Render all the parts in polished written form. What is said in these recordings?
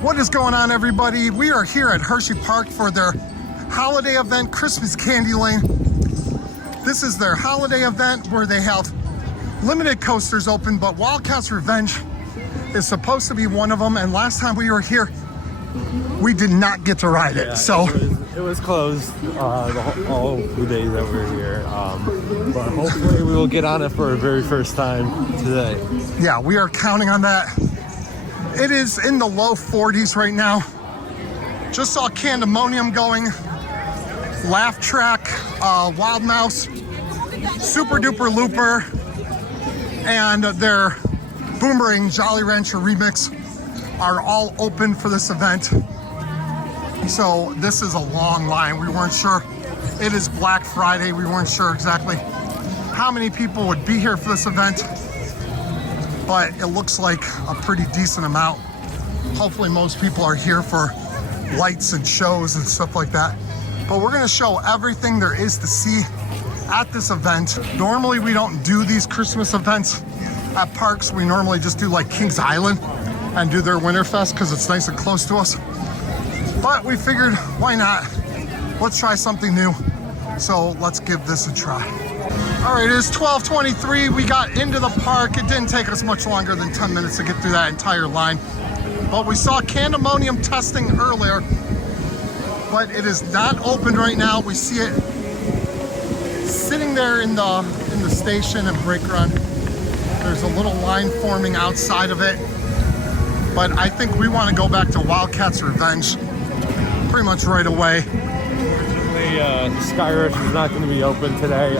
What is going on, everybody? We are here at Hersheypark for their holiday event, Christmas Candylane. This is their holiday event where they have limited coasters open, but Wildcats Revenge is supposed to be one of them. And last time we were here, we did not get to ride it. So it was closed all the days that we were here. But hopefully we will get on it for our very first time today. Yeah, we are counting on that. It is in the low 40s right now. Just saw Candymonium going, Laugh Track, Wild Mouse, Super Duper Looper, and their Boomerang Jolly Rancher remix are all open for this event. So this is a long line. We weren't sure. It is Black Friday. We weren't sure exactly how many people would be here for this event, but it looks like a pretty decent amount. Hopefully most people are here for lights and shows and stuff like that. But we're gonna show everything there is to see at this event. Normally we don't do these Christmas events at parks. We normally just do like Kings Island and do their Winterfest because it's nice and close to us. But we figured, why not? Let's try something new. So let's give this a try. All right, it is 12:23. We got into the park. It didn't take us much longer than 10 minutes to get through that entire line. But we saw Candymonium testing earlier, but it is not open right now. We see it sitting there in the station and brake run. There's a little line forming outside of it, but I think we want to go back to Wildcats Revenge pretty much right away. The Sky Rush is not going to be open today,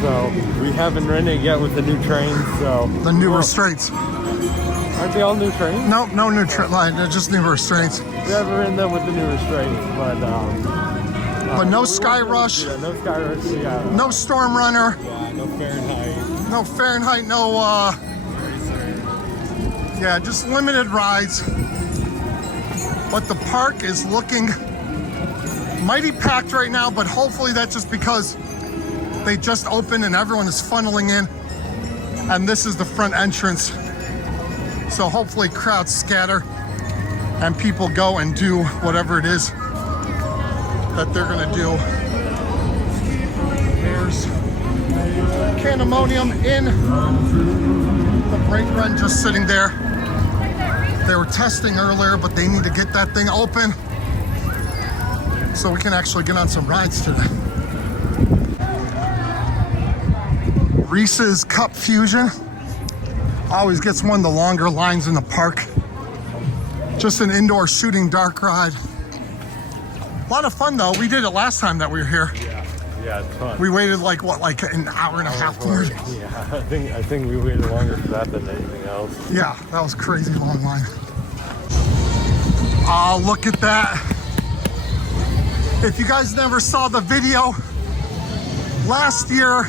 so we haven't ridden it yet with the new trains. So the new restraints. Aren't they all new trains? No new line. They're just new restraints. We haven't ridden them with the new restraints, but no Sky Rush. Yeah, no Sky Rush. Yeah. No Storm Runner. Yeah, no Fahrenheit. No Fahrenheit. No. Yeah, just limited rides. But the park is looking mighty packed right now, but hopefully that's just because they just opened and everyone is funneling in, and this is the front entrance. So hopefully crowds scatter and people go and do whatever it is that they're gonna do. There's Candymonium in the brake run just sitting there. They were testing earlier, but they need to get that thing open so we can actually get on some rides today. Reese's Cup Fusion always gets one of the longer lines in the park. Just an indoor shooting dark ride. A lot of fun though. We did it last time that we were here. Yeah, it's fun. We waited like an hour and a half for it. Yeah, I think we waited longer for that than anything else. Yeah, that was a crazy long line. Oh, look at that. If you guys never saw the video, last year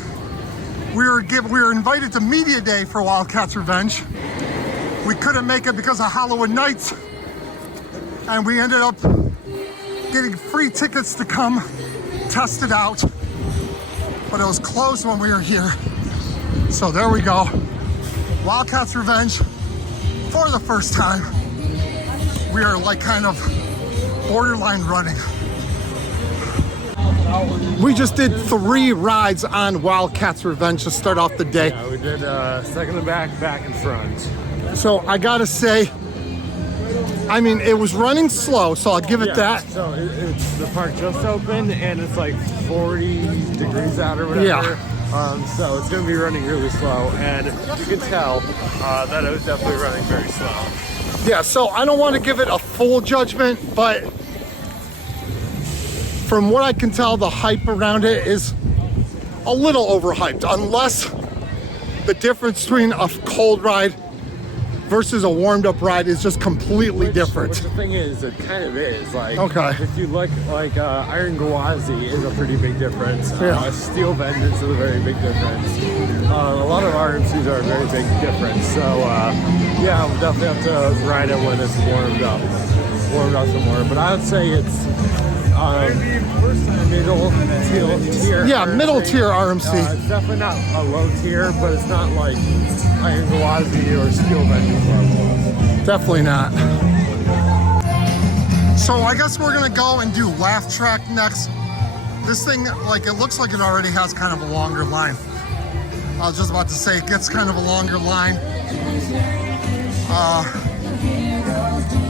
we were invited to Media Day for Wildcats Revenge. We couldn't make it because of Halloween nights, and we ended up getting free tickets to come test it out, but it was closed when we were here. So there we go. Wildcats Revenge for the first time. We are like kind of borderline running. We just did 3 rides on Wildcats Revenge to start off the day. Yeah, we did second and back and front. So I gotta say, I mean, it was running slow, so I'll give it that. So it's the park just opened and it's like 40 degrees out or whatever. Yeah. So it's gonna be running really slow, and you can tell that it was definitely running very slow. Yeah, so I don't want to give it a full judgment, but from what I can tell, the hype around it is a little overhyped, unless the difference between a cold ride versus a warmed up ride is just completely different. Which the thing is, it kind of is. Like, okay. If you look, like Iron Gwazi is a pretty big difference. Yeah. Steel Vengeance is a very big difference. A lot of RMCs are a very big difference. So yeah, we'll definitely have to ride it when it's warmed up some more. But I would say it's middle tier. Yeah, middle tier RMC. It's definitely not a low tier, but it's not like Iron Gwazi or Steel Vengeance level. Definitely not. So I guess we're gonna go and do laugh track next. This thing, like, it looks like it already has kind of a longer line. I was just about to say it gets kind of a longer line.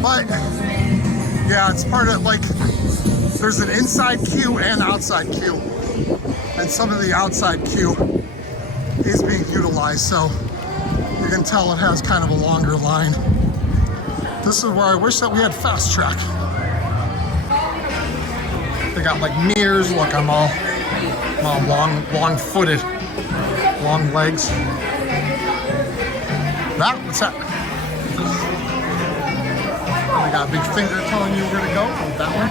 But yeah, it's part of, like, there's an inside queue and outside queue. And some of the outside queue is being utilized, so you can tell it has kind of a longer line. This is where I wish that we had fast track. They got like mirrors. Look, I'm all long-footed, long legs. That, what's that? They got a big finger telling you where to go. Go that way.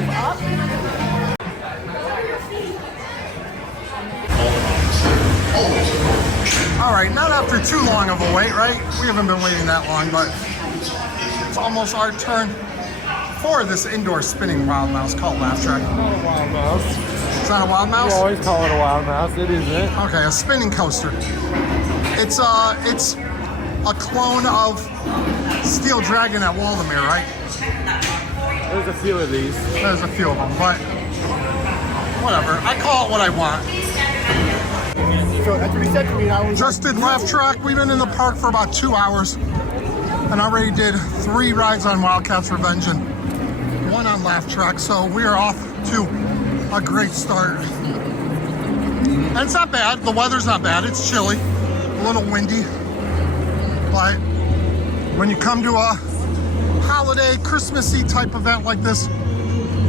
Move up. All right, not after too long of a wait, right? We haven't been waiting that long, but it's almost our turn for this indoor spinning wild mouse called Laugh Track. Not a wild mouse. It's not a wild mouse? You always call it a wild mouse. It isn't. Okay, a spinning coaster. It's a clone of Steel Dragon at Waldameer, right? There's a few of these. There's a few of them, but whatever. I call it what I want. So that's what he said to me. And I was Just did Laugh Track. We've been in the park for about 2 hours and already did 3 rides on Wildcats Revenge and 1 on Laugh Track. So we are off to a great start. And it's not bad. The weather's not bad. It's chilly, a little windy. But when you come to a holiday, Christmassy type event like this,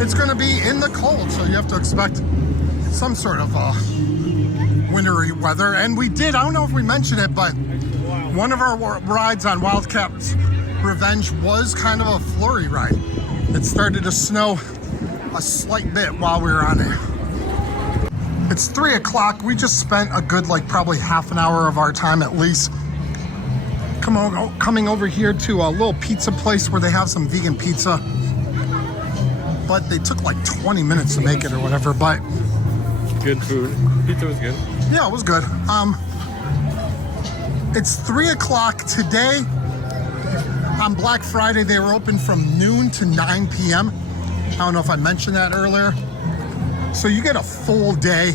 it's going to be in the cold. So you have to expect some sort of wintry weather. And we did, I don't know if we mentioned it, but one of our rides on Wildcats Revenge was kind of a flurry ride. It started to snow a slight bit while we were on it. It's 3 o'clock. We just spent a good, like, probably half an hour of our time at least coming over here to a little pizza place where they have some vegan pizza. But they took like 20 minutes to make it or whatever, but Good food. Pizza was good. yeah, it was good. It's 3 o'clock today. On Black Friday, they were open from noon to 9 p.m. I don't know if I mentioned that earlier. So you get a full day,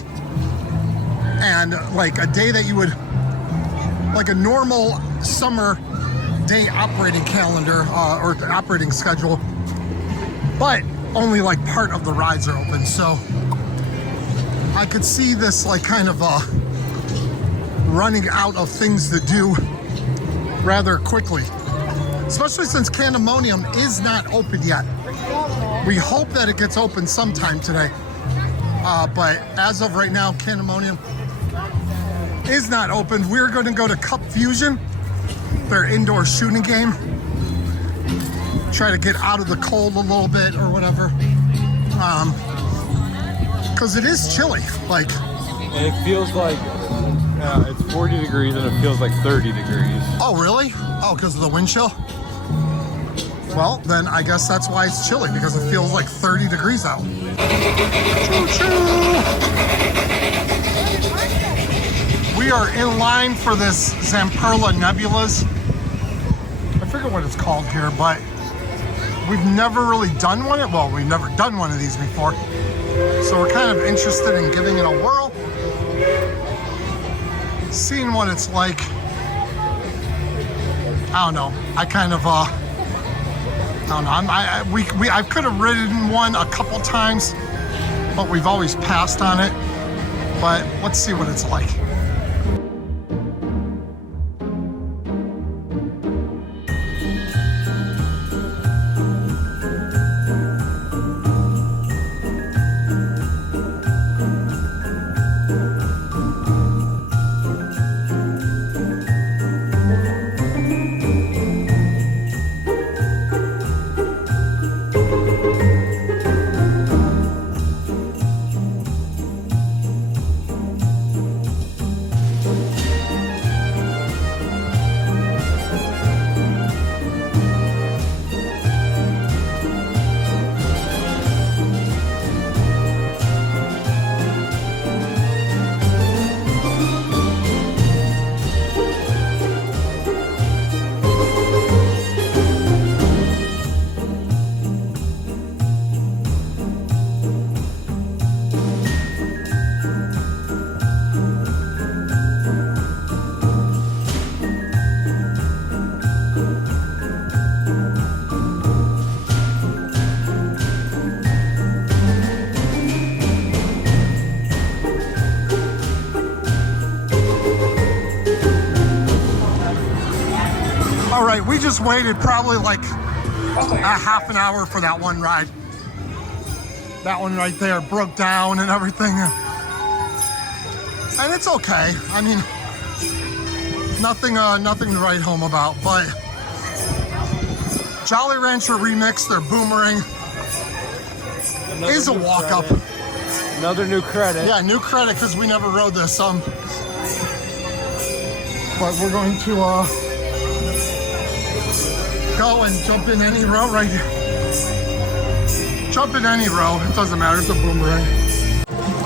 and like a day that you would, like a normal summer day operating calendar or operating schedule, but only like part of the rides are open. So I could see this like kind of running out of things to do rather quickly, especially since Candymonium is not open yet. We hope that it gets open sometime today, but as of right now, Candymonium is not open. We're going to go to Cup Fusion, their indoor shooting game, try to get out of the cold a little bit or whatever, because it is chilly. Like, And it feels like it's 40 degrees and it feels like 30 degrees. oh really? Oh, because of the wind chill? Well, then I guess that's why it's chilly, because it feels like 30 degrees out. Choo-choo! We are in line for this Zamperla Nebulas. I forget what it's called here, but we've never really done one. Well, we've never done one of these before. So we're kind of interested in giving it a whirl, seeing what it's like. I don't know. I kind of, I don't know. I could have ridden one a couple times, but we've always passed on it. But let's see what it's like. we just waited probably like a half an hour for that one ride. That one right there broke down and everything. And it's okay. I mean, nothing to write home about, but Jolly Rancher Remix, their Boomerang, is a walk-up. Another new credit. Yeah, new credit because we never rode this. But we're going to go and jump in any row right here. Jump in any row. It doesn't matter. It's a Boomerang.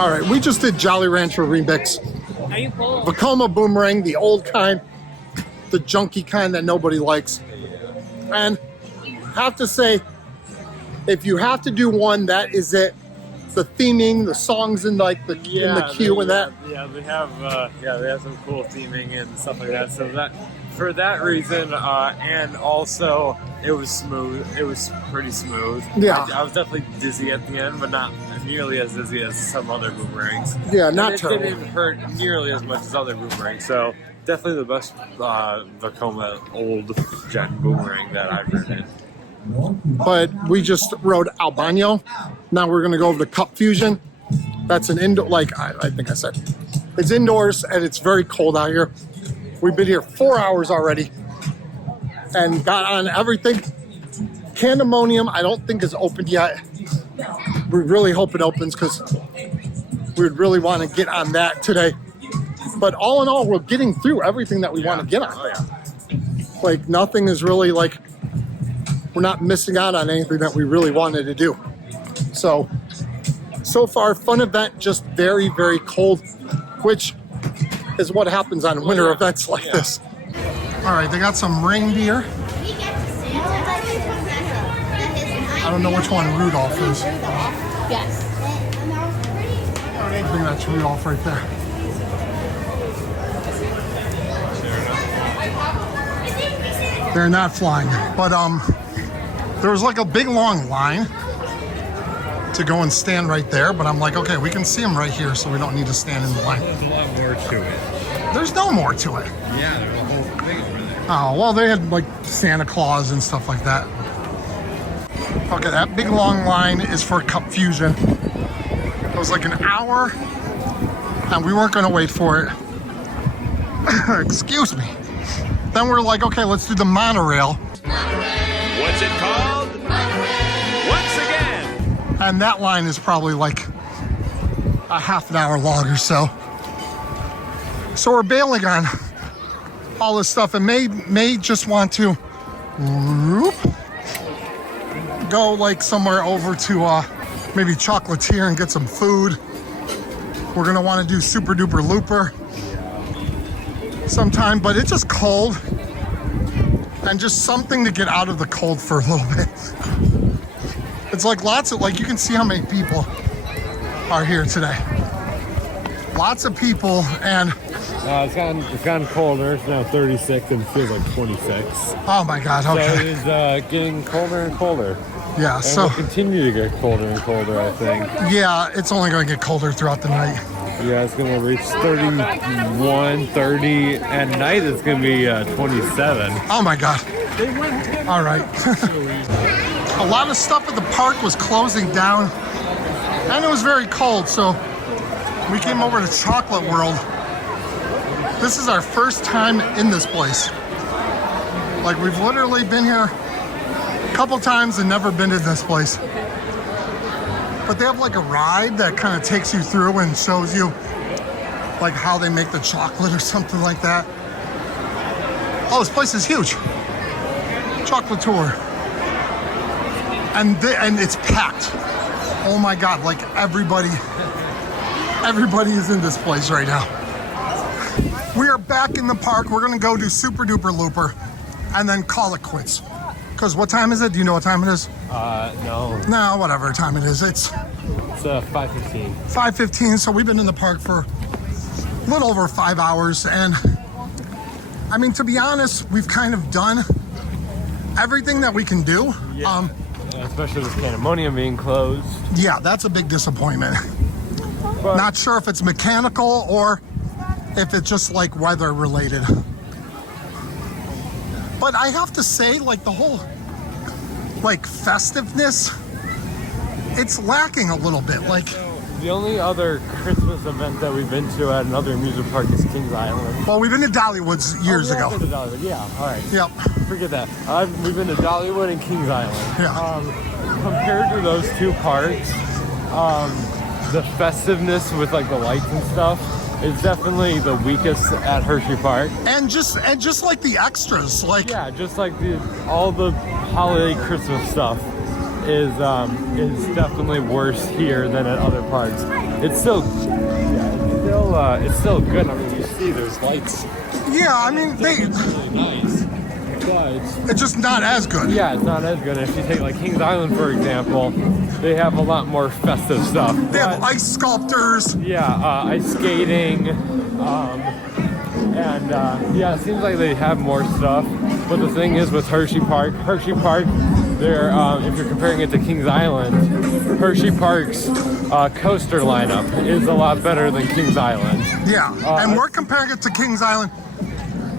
All right, we just did Jolly Rancher Remix. Vekoma Boomerang, the old kind, the junky kind that nobody likes. And have to say, if you have to do one, that is it. The theming, the songs in like in the queue and that. Yeah, they have some cool theming and stuff like that. So that for that reason, and also it was smooth. It was pretty smooth. Yeah, I was definitely dizzy at the end, but not nearly as dizzy as some other boomerangs. Yeah, not terrible. It didn't hurt nearly as much as other boomerangs. So definitely the best Vekoma old gen boomerang that I've ridden. But we just rode Albano. Now we're gonna go over to Cup Fusion. That's an indoor, like I think I said. It's indoors and it's very cold out here. We've been here 4 hours already and got on everything. Candymonium, I don't think is opened yet. We really hope it opens because we would really want to get on that today. But all in all, we're getting through everything that we want to get on. Oh, yeah. Like nothing is really like, we're not missing out on anything that we really wanted to do. So far, fun event, just very, very cold, which is what happens on winter events like this. All right, they got some reindeer. I don't know which one Rudolph is. Yes. I think that's Rudolph right there. They're not flying, but there was like a big long line to go and stand right there, but I'm like, okay, we can see them right here, so we don't need to stand in the line. There's a lot more to it. There's no more to it. Yeah, there's a whole thing over there. Oh, well, they had like Santa Claus and stuff like that. Okay, that big long line is for Cup Fusion. It was like an hour, and we weren't gonna wait for it. Excuse me. Then we're like, okay, let's do the monorail. What's it called? Once again. And that line is probably like a half an hour long or so. So we're bailing on all this stuff and may just want to go like somewhere over to maybe Chocolatier and get some food. We're gonna want to do Super Duper Looper sometime, but it's just cold and just something to get out of the cold for a little bit. It's like lots of, like you can see how many people are here today. Lots of people, and it's gotten colder. It's now 36 and feels like 26. oh my God, So it okay. is getting colder and colder. Yeah, And so it'll continue to get colder and colder, I think. yeah, it's only gonna get colder throughout the night. Yeah, it's going to reach 31, 30. At night, it's going to be 27. Oh my God. All right. A lot of stuff at the park was closing down and it was very cold, so we came over to Chocolate World. This is our first time in this place. Like we've literally been here a couple times and never been to this place. But they have like a ride that kind of takes you through and shows you like how they make the chocolate or something like that. Oh, this place is huge. Chocolate tour. And it's packed. Oh my God, like everybody is in this place right now. We are back in the park. We're gonna go do Super Duper Looper and then call it quits. Because what time is it? Do you know what time it is? No. No, whatever time it is. It's 5:15. 5:15, so we've been in the park for a little over 5 hours. And I mean, to be honest, we've kind of done everything that we can do. Yeah. Especially with Candymonium being closed. Yeah, that's a big disappointment. But Not sure if it's mechanical or if it's just like weather related. But I have to say, like, the whole, like, festiveness, it's lacking a little bit. Like, the only other Christmas event that we've been to at another amusement park is Kings Island. well, we've been to Dollywood's years ago. Been to Dollywood. Yeah, all right. Yep. Forget that. We've been to Dollywood and Kings Island. Yeah. Compared to those two parks, the festiveness with like the lights and stuff is definitely the weakest at Hersheypark. And just like the extras, like, Yeah, just like all the holiday Christmas stuff is definitely worse here than at other parks. It's still good. I mean, you see there's lights. yeah, I mean, It's really nice, but it's just not as good. yeah, it's not as good. If you take like Kings Island for example, they have a lot more festive stuff. They have But, ice sculptors. yeah, ice skating, and yeah, it seems like they have more stuff. But the thing is with Hersheypark, they're if you're comparing it to Kings Island, Hersheypark's coaster lineup is a lot better than Kings Island. Yeah, and we're comparing it to Kings Island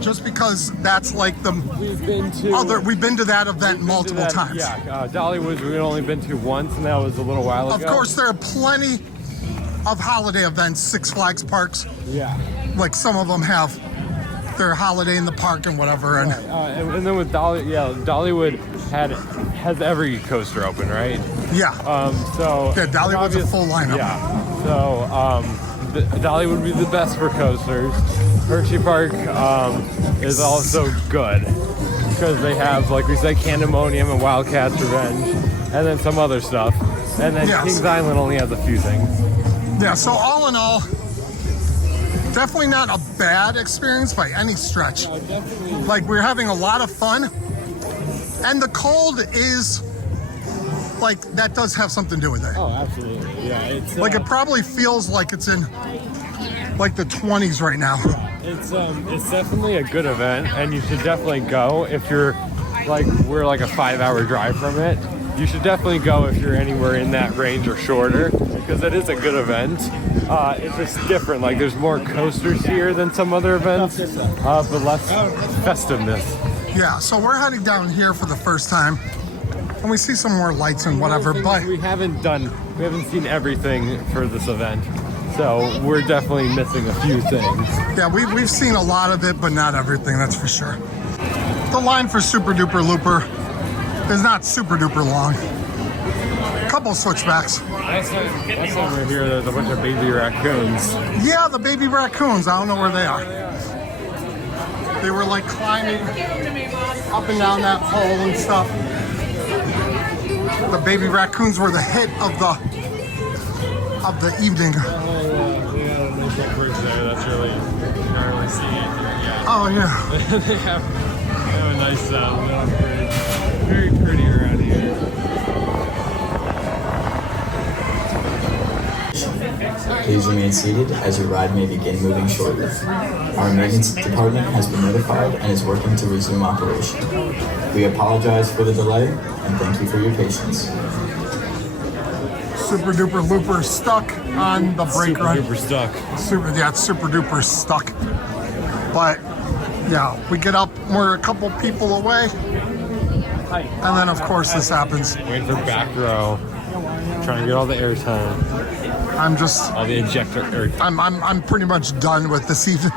just because that's like the We've been to we've been to that event multiple that, times. Yeah, Dollywood we've only been to once, and that was a little while ago. Of course, there are plenty of holiday events, Six Flags parks. Yeah. Like some of them have their holiday in the park and whatever. And And then with Dollywood has every coaster open, right? yeah, So Yeah, Dollywood's a full lineup. Yeah. So Dollywood would be the best for coasters. Hersheypark is also good because they have, like we said, Candymonium and Wildcats Revenge, and then some other stuff. And then Yes. Kings Island only has a few things. yeah. So all in all, definitely not a bad experience by any stretch. Definitely. Like, we're having a lot of fun, and the cold is like that does have something to do with it. Oh, absolutely. Yeah, it's Like, it probably feels like it's in like the 20s right now. it's definitely a good event, and you should definitely go if you're like we're like a 5-hour drive from it. You should definitely go if you're anywhere in that range or shorter, because it is a good event. It's just different. Like, there's more coasters here than some other events, but less festiveness. Yeah, so we're heading down here for the first time, and we see some more lights and whatever, but we haven't seen everything for this event, so we're definitely missing a few things. yeah, we've seen a lot of it, but not everything, that's for sure. The line for Super Duper Looper is not super duper long. Couple switchbacks. Last time we were here, there's a bunch of baby raccoons. Yeah, the baby raccoons, I don't know where they are. They were like climbing up and down that pole and stuff. The baby raccoons were the hit of the evening. Yeah, there's that bridge there. That's really, you can't really see it here yet. Oh yeah. they have a nice little bridge. Very pretty around here. Please remain seated as your ride may begin moving shortly. Our maintenance department has been notified and is working to resume operation. We apologize for the delay and thank you for your patience. Super Duper Looper stuck on the brake Super run. duper stuck. It's Super Duper stuck. But yeah, we get up, we're a couple people away, and then of course this happens. Waiting for back row. Trying to get all the airtime. I'm just, All the ejector air. I'm pretty much done with this evening.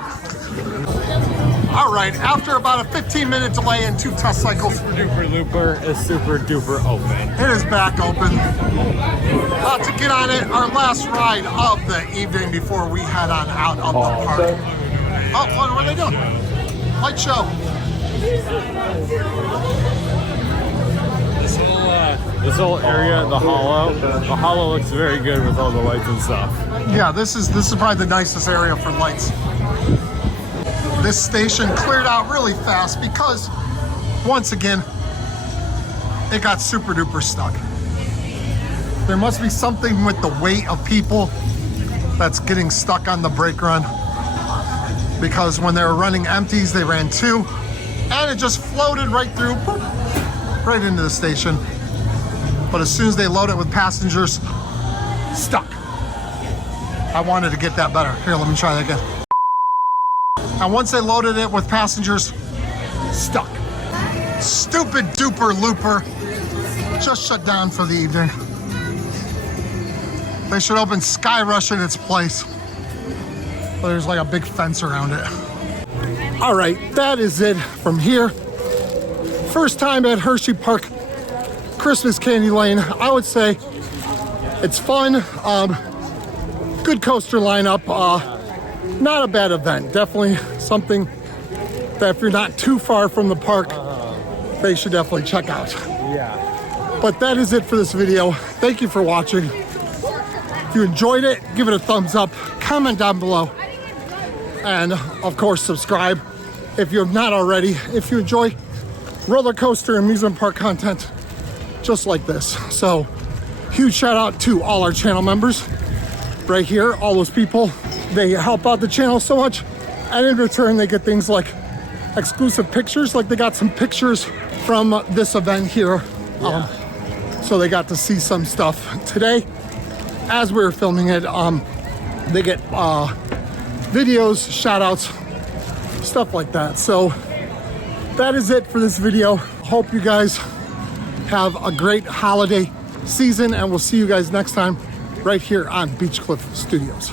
All right, after about a 15-minute delay and 2 test cycles, Super duper looper is super duper open. it is back open. About to get on it, our last ride of the evening before we head on out of the park. Oh, what are they doing? Light show. This whole area, the hollow looks very good with all the lights and stuff. Yeah, this is probably the nicest area for lights. This station cleared out really fast because, once again, it got super duper stuck. There must be something with the weight of people that's getting stuck on the brake run, because when they were running empties, they ran 2, and it just floated right through, boop, right into the station. But as soon as they load it with passengers, stuck. I wanted to get that better. Here, let me try that again. And once they loaded it with passengers, stuck. stupid duper looper just shut down for the evening. They should open Sky Rush in its place. But there's like a big fence around it. All right, that is it from here. First time at Hersheypark Christmas Candylane. I would say it's fun. Good coaster lineup. Not a bad event. Definitely something that if you're not too far from the park, they should definitely check out. Yeah. But that is it for this video. Thank you for watching. If you enjoyed it, give it a thumbs up, comment down below, and of course subscribe if you have not already. If you enjoy roller coaster and amusement park content just like this. So huge shout out to all our channel members right here, all those people. They help out the channel so much, and in return they get things like exclusive pictures. Like they got some pictures from this event here. So they got to see some stuff today as we were filming it. They get videos, shout outs, stuff like that. So that is it for this video. Hope you guys have a great holiday season, and we'll see you guys next time right here on Beach Cliff Studios.